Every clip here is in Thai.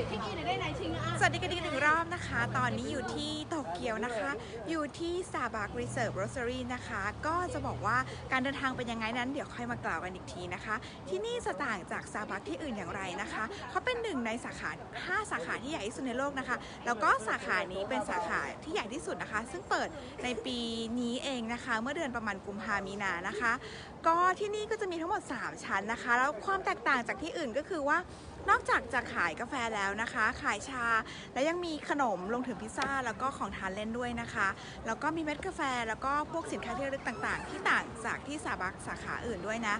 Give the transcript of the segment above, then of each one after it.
สวัสดีกันอีกหนึ่งรอบนะคะตอนนี้อยู่ที่โตเกียวนะคะอยู่ที่ Starbucks Reserve Roastery นะคะก็จะบอกว่าการเดินทางเป็นยังไงนั้นเดี๋ยวค่อยมากล่าวกันอีกทีนะคะที่นี่จะต่างจาก Starbucks ที่อื่นอย่างไรนะคะเขาเป็นหนึ่งในสาขา5 สาขาที่ใหญ่ที่สุดในโลกนะคะแล้วก็สาขานี้เป็นสาขาที่ใหญ่ที่สุดนะคะซึ่งเปิดในปีนี้เองนะคะเมื่อเดือนประมาณกุมภามีนานะคะก็ที่นี่ก็จะมีทั้งหมด3ชั้นนะคะแล้วความแตกต่างจากที่อื่นก็คือว่านอกจากจะขายกาแฟแล้วนะคะขายชาและยังมีขนมรวมถึงพิซซ่าแล้วก็ของทานเล่นด้วยนะคะแล้วก็มีเม็ดกาแฟแล้วก็พวกสินค้าที่ระลึกต่างๆที่ต่างจากที่Starbucksสาขาอื่นด้วยนะ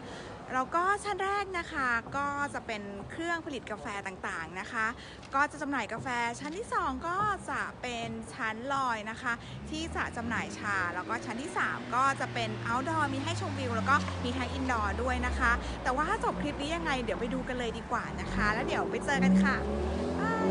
แล้วก็ชั้นแรกนะคะก็จะเป็นเครื่องผลิตกาแฟต่างๆนะคะก็จะจำหน่ายกาแฟชั้นที่2ก็จะเป็นชั้นลอยนะคะที่จะจำหน่ายชาแล้วก็ชั้นที่3ก็จะเป็น outdoor มีให้ชมวิวแล้วก็มีทั้ง indoor ด้วยนะคะแต่ว่าถ้าจบคลิปนี้ยังไงเดี๋ยวไปดูกันเลยดีกว่านะคะแล้วเดี๋ยวไปเจอกันค่ะบาย